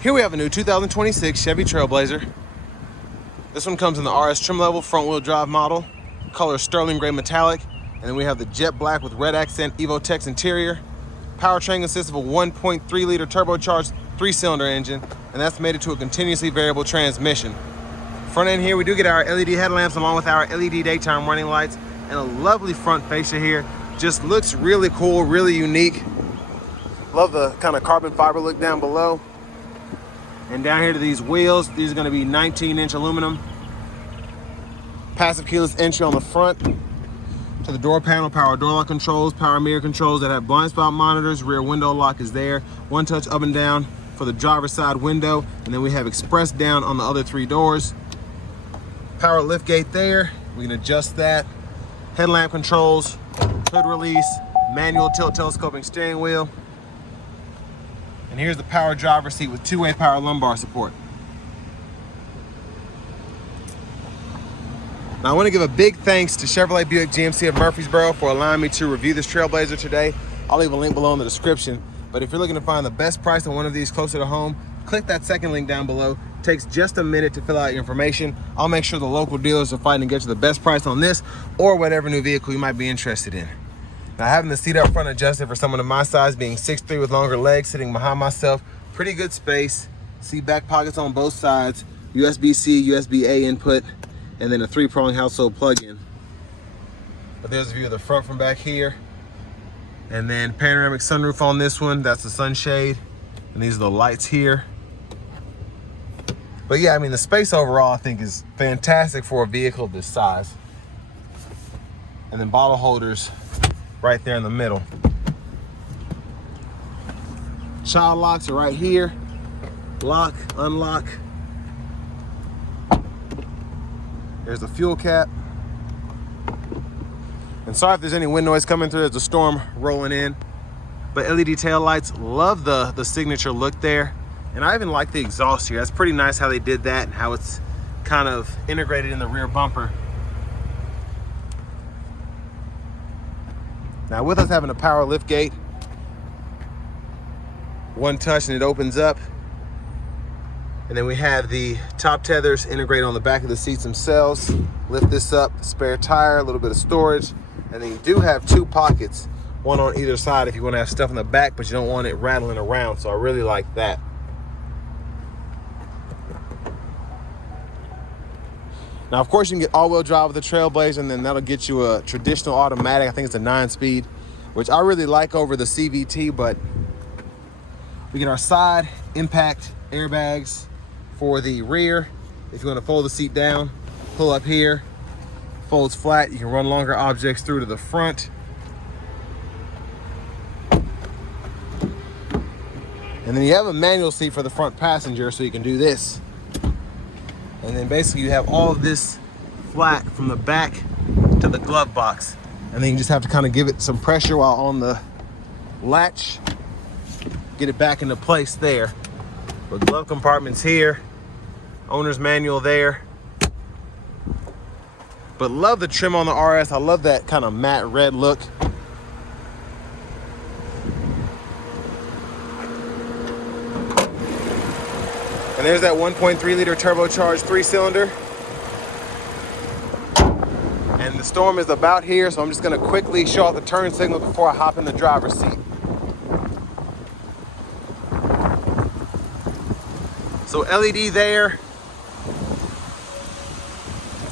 Here we have a new 2026 Chevy Trailblazer. This one comes in the RS trim level, front wheel drive model, color sterling gray metallic, and then we have the jet black with red accent Evotex interior. Powertrain consists of a 1.3 liter turbocharged 3-cylinder engine, and that's mated to a continuously variable transmission. Front end here, we do get our LED headlamps along with our LED daytime running lights, and a lovely front fascia here. Just looks really cool, really unique. Love the kind of carbon fiber look down below. And down here to these wheels, these are going to be 19-inch aluminum. Passive keyless entry on the front. To the door panel, power door lock controls, power mirror controls that have blind spot monitors, rear window lock is there. One touch up and down for the driver's side window, and then we have express down on the other 3 doors. Power lift gate there, we can adjust that. Headlamp controls, hood release, manual tilt telescoping steering wheel. And here's the power driver's seat with 2-way power lumbar support. Now I want to give a big thanks to Chevrolet Buick GMC of Murfreesboro for allowing me to review this Trailblazer today. I'll leave a link below in the description. But if you're looking to find the best price on one of these closer to home, click that second link down below. It takes just a minute to fill out your information. I'll make sure the local dealers are fighting to get you the best price on this or whatever new vehicle you might be interested in. Now having the seat up front adjusted for someone of my size, being 6'3" with longer legs, sitting behind myself, pretty good space. See back pockets on both sides, USB-C, USB-A input, and then a 3-prong household plug-in. But there's a view of the front from back here. And then panoramic sunroof on this one, that's the sunshade. And these are the lights here. But yeah, I mean, the space overall I think is fantastic for a vehicle of this size. And then bottle holders right there in the middle. Child locks are right here. Lock, unlock. There's the fuel cap. And sorry if there's any wind noise coming through, there's a storm rolling in. But LED tail lights, love the signature look there. And I even like the exhaust here. That's pretty nice how they did that and how it's kind of integrated in the rear bumper. Now with us having a power lift gate, one touch and it opens up. And then we have the top tethers integrated on the back of the seats themselves. Lift this up, spare tire, a little bit of storage. And then you do have 2 pockets, one on either side if you want to have stuff in the back, but you don't want it rattling around. So I really like that. Now, of course, you can get all-wheel drive with the Trailblazer, and then that'll get you a traditional automatic. I think it's a 9-speed, which I really like over the CVT, but we get our side impact airbags for the rear. If you want to fold the seat down, pull up here, folds flat. You can run longer objects through to the front. And then you have a manual seat for the front passenger, so you can do this. And then basically you have all of this flat from the back to the glove box. And then you just have to kind of give it some pressure while on the latch, get it back into place there. With glove compartments here, owner's manual there. But love the trim on the RS. I love that kind of matte red look. And there's that 1.3 liter turbocharged 3-cylinder. And the storm is about here, so I'm just gonna quickly show off the turn signal before I hop in the driver's seat. So LED there.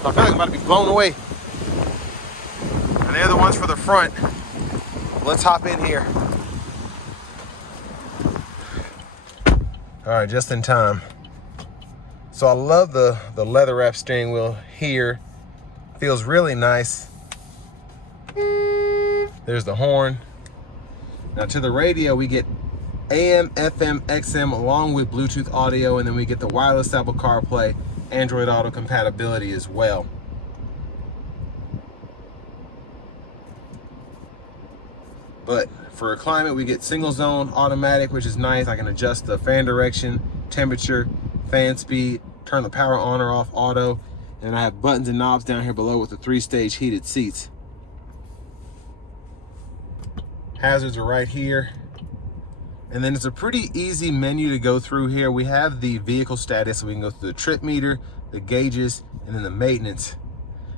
I feel like I'm about to be blown away. And they're the ones for the front. Let's hop in here. All right, just in time. So I love the leather wrap steering wheel here. Feels really nice. There's the horn. Now to the radio, we get AM, FM, XM along with Bluetooth audio, and then we get the wireless Apple CarPlay, Android Auto compatibility as well. But for climate, we get single zone automatic, which is nice. I can adjust the fan direction, temperature, fan speed, turn the power on or off auto, and I have buttons and knobs down here below with the 3-stage heated seats. Hazards are right here. And then it's a pretty easy menu to go through here. We have the vehicle status, so we can go through the trip meter, the gauges, and then the maintenance.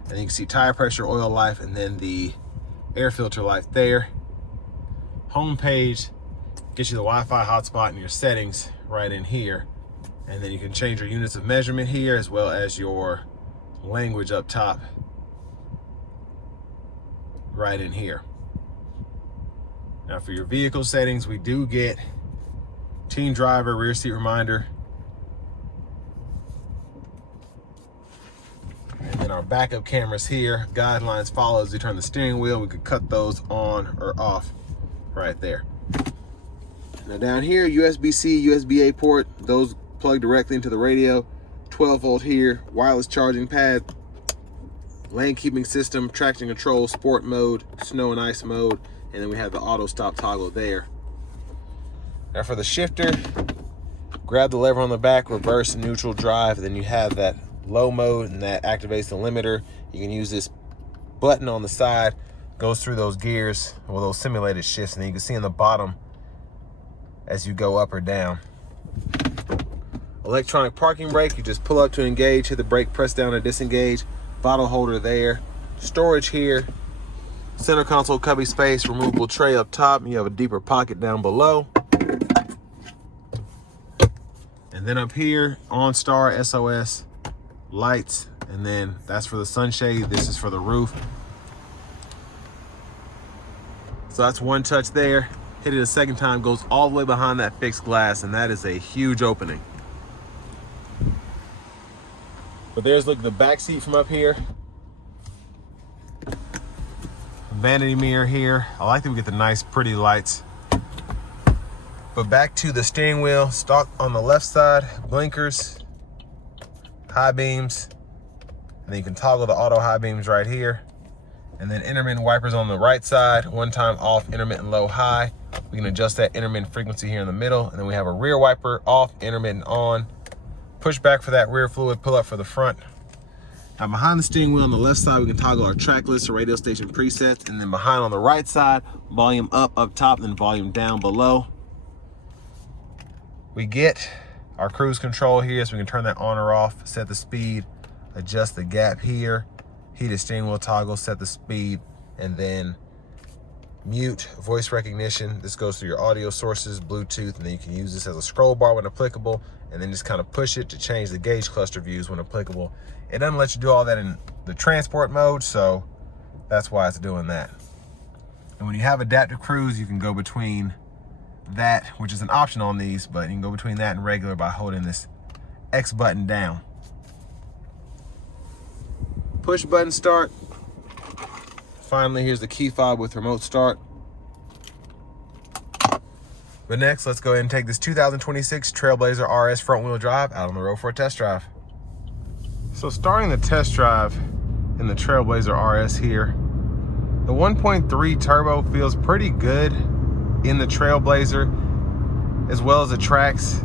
And you can see tire pressure, oil life, and then the air filter life there. Home page gets you the Wi-Fi hotspot and your settings right in here. And then you can change your units of measurement here, as well as your language up top right in here. Now for your vehicle settings, we do get teen driver, rear seat reminder. And then our backup cameras here, guidelines follow as we turn the steering wheel. We could cut those on or off right there. Now down here, USB-C, USB-A port, those plug directly into the radio. 12 volt here, wireless charging pad, lane keeping system, traction control, sport mode, snow and ice mode, and then we have the auto stop toggle there. Now for the shifter, grab the lever on the back, reverse, neutral, drive, then you have that low mode, and that activates the limiter. You can use this button on the side, goes through those gears, or those simulated shifts, and then you can see in the bottom as you go up or down. Electronic parking brake, you just pull up to engage, hit the brake, press down to disengage. Bottle holder there. Storage here. Center console cubby space, removable tray up top, and you have a deeper pocket down below. And then up here, OnStar, SOS, lights, and then that's for the sunshade. This is for the roof. So that's one touch there. Hit it a second time, goes all the way behind that fixed glass, and that is a huge opening. But there's, look, the back seat from up here. Vanity mirror here. I like that we get the nice, pretty lights. But back to the steering wheel, stock on the left side, blinkers, high beams, and then you can toggle the auto high beams right here. And then intermittent wipers on the right side, one time off, intermittent low, high. We can adjust that intermittent frequency here in the middle. And then we have a rear wiper off, intermittent on. Push back for that rear fluid, pull up for the front. Now behind the steering wheel on the left side, we can toggle our track list or radio station presets. And then behind on the right side, volume up top, and then volume down below. We get our cruise control here, so we can turn that on or off, set the speed, adjust the gap here, heated steering wheel toggle, set the speed, and then mute, voice recognition. This goes through your audio sources, Bluetooth, and then you can use this as a scroll bar when applicable, and then just kind of push it to change the gauge cluster views when applicable. It doesn't let you do all that in the transport mode, so that's why it's doing that. And when you have adaptive cruise, you can go between that, which is an option on these, but you can go between that and regular by holding this X button down. Push button start. Finally, here's the key fob with remote start. But next, let's go ahead and take this 2026 Trailblazer RS front wheel drive out on the road for a test drive. So starting the test drive in the Trailblazer RS here, the 1.3 turbo feels pretty good in the Trailblazer as well as the tracks.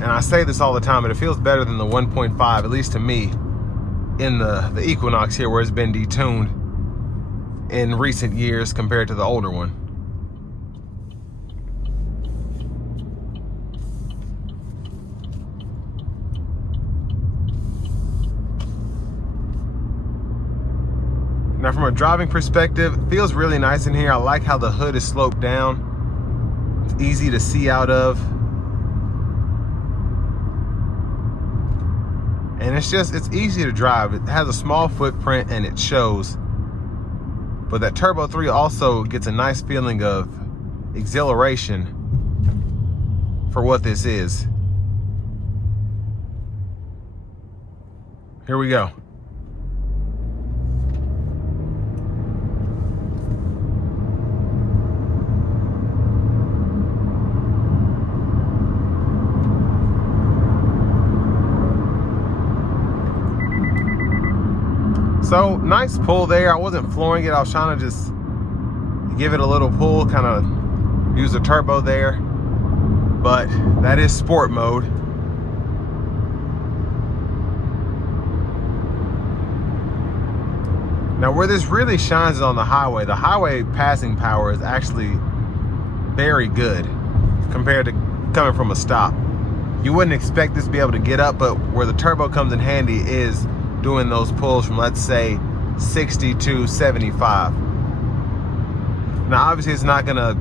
And I say this all the time, but it feels better than the 1.5, at least to me, in the Equinox here, where it's been detuned in recent years compared to the older one. Now from a driving perspective, it feels really nice in here. I like how the hood is sloped down. It's easy to see out of. And it's easy to drive. It has a small footprint and it shows. But that Turbo 3 also gets a nice feeling of exhilaration for what this is. Here we go. So nice pull there. I wasn't flooring it. I was trying to just give it a little pull, kind of use the turbo there. But that is sport mode. Now where this really shines is on the highway. The highway passing power is actually very good compared to coming from a stop. You wouldn't expect this to be able to get up, but where the turbo comes in handy is doing those pulls from, let's say, 60 to 75. Now, obviously, it's not gonna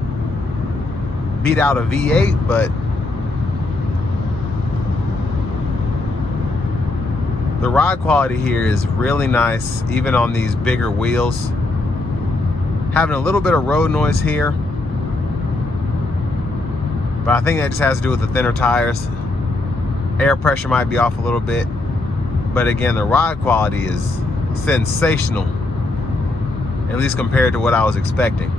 beat out a V8, but the ride quality here is really nice, even on these bigger wheels. Having a little bit of road noise here, but I think that just has to do with the thinner tires. Air pressure might be off a little bit, but again, the ride quality is sensational, at least compared to what I was expecting.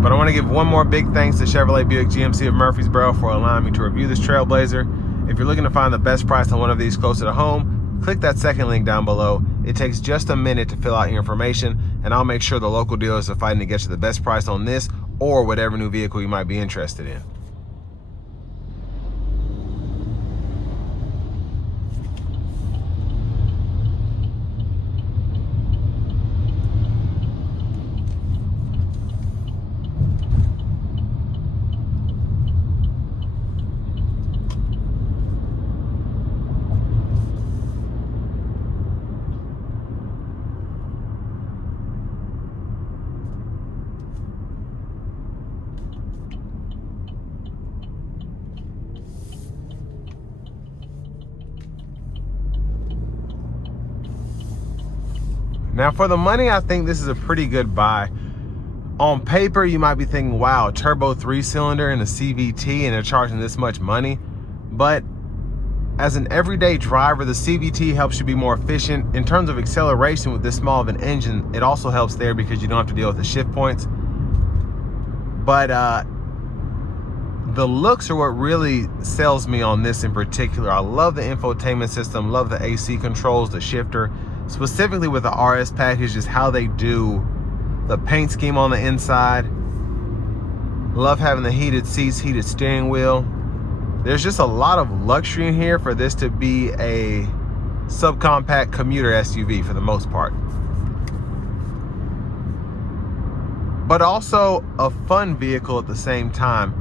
But I want to give one more big thanks to Chevrolet Buick GMC of Murfreesboro for allowing me to review this Trailblazer. If you're looking to find the best price on one of these closer to home, click that second link down below. It takes just a minute to fill out your information, and I'll make sure the local dealers are fighting to get you the best price on this or whatever new vehicle you might be interested in. Now, for the money, I think this is a pretty good buy. On paper, you might be thinking, wow, turbo 3-cylinder and a CVT, and they're charging this much money. But as an everyday driver, the CVT helps you be more efficient. In terms of acceleration with this small of an engine, it also helps there because you don't have to deal with the shift points. But the looks are what really sells me on this in particular. I love the infotainment system, love the AC controls, the shifter. Specifically with the RS package, just how they do the paint scheme on the inside. Love having the heated seats, heated steering wheel. There's just a lot of luxury in here for this to be a subcompact commuter SUV for the most part. But also a fun vehicle at the same time.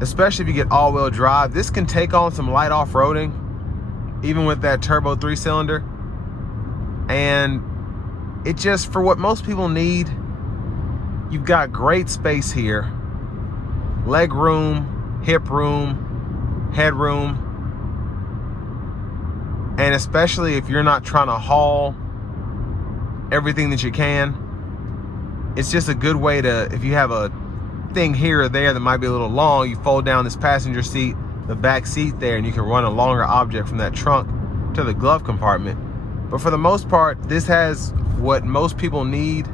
Especially if you get all-wheel drive. This can take on some light off-roading, even with that turbo 3-cylinder. And it just, for what most people need, you've got great space here. Leg room, hip room, head room. And especially if you're not trying to haul everything that you can, it's just a good way to, if you have a thing here or there that might be a little long, you fold down this passenger seat, the back seat there, and you can run a longer object from that trunk to the glove compartment. But for the most part, this has what most people need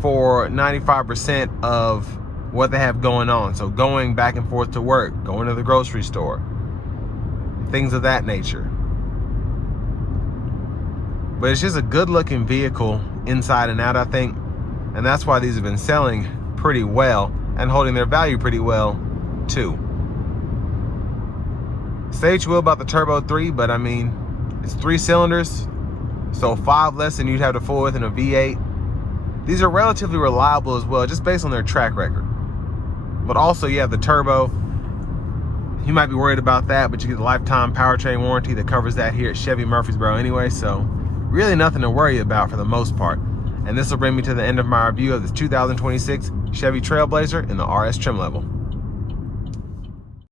for 95% of what they have going on. So going back and forth to work, going to the grocery store, things of that nature. But it's just a good looking vehicle inside and out, I think. And that's why these have been selling pretty well and holding their value pretty well too. Say what you will about the Turbo 3, but I mean, it's 3 cylinders. So 5 less than you'd have to fool with in a V8. These are relatively reliable as well, just based on their track record. But also you have the turbo. You might be worried about that, but you get the lifetime powertrain warranty that covers that here at Chevy Murfreesboro anyway. So really nothing to worry about for the most part. And this will bring me to the end of my review of this 2026 Chevy Trailblazer in the RS trim level.